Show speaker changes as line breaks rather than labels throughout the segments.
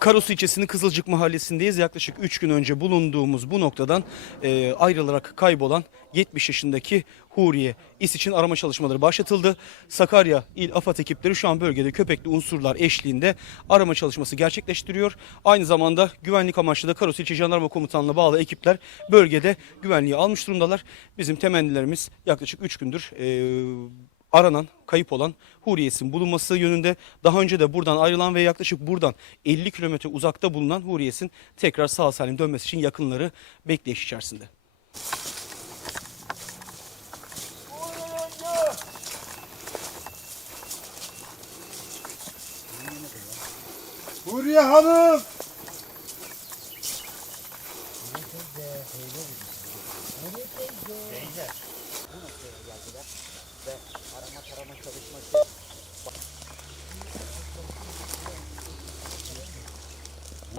Karos ilçesinin Kızılcık mahallesindeyiz. Yaklaşık 3 gün önce bulunduğumuz bu noktadan e, ayrılarak kaybolan 70 yaşındaki Huriye İS için arama çalışmaları başlatıldı. Sakarya İl AFAD ekipleri şu an bölgede köpekli unsurlar eşliğinde arama çalışması gerçekleştiriyor. Aynı zamanda güvenlik amaçlı da Karos İlçe Jandarma Komutanlığı'na bağlı ekipler bölgede güvenliği almış durumdalar. Bizim temennilerimiz yaklaşık 3 gündür e, aranan, kayıp olan Huriye'sin bulunması yönünde. Daha önce de buradan ayrılan ve yaklaşık buradan 50 kilometre uzakta bulunan Huriye'sin tekrar sağ salim dönmesi için yakınları bekleyiş içerisinde.
Huriye Hanım!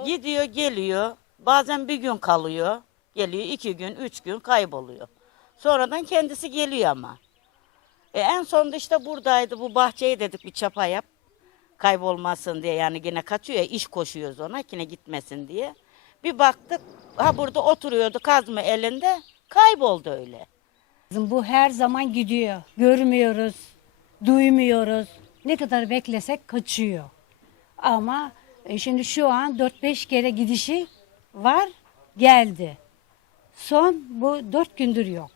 Gidiyor geliyor. Bazen bir gün kalıyor. Geliyor iki gün, üç gün kayboluyor. Sonradan kendisi geliyor ama. E en sonunda işte buradaydı. Bu bahçeyi dedik bir çapa yap. Kaybolmasın diye yani yine kaçıyor ya iş koşuyoruz ona yine gitmesin diye. Bir baktık ha burada oturuyordu kazma elinde kayboldu öyle.
Bu her zaman gidiyor. Görmüyoruz, duymuyoruz. Ne kadar beklesek kaçıyor. Ama e, şimdi şu an 4-5 kere gidişi var, geldi. Son bu 4 gündür yok.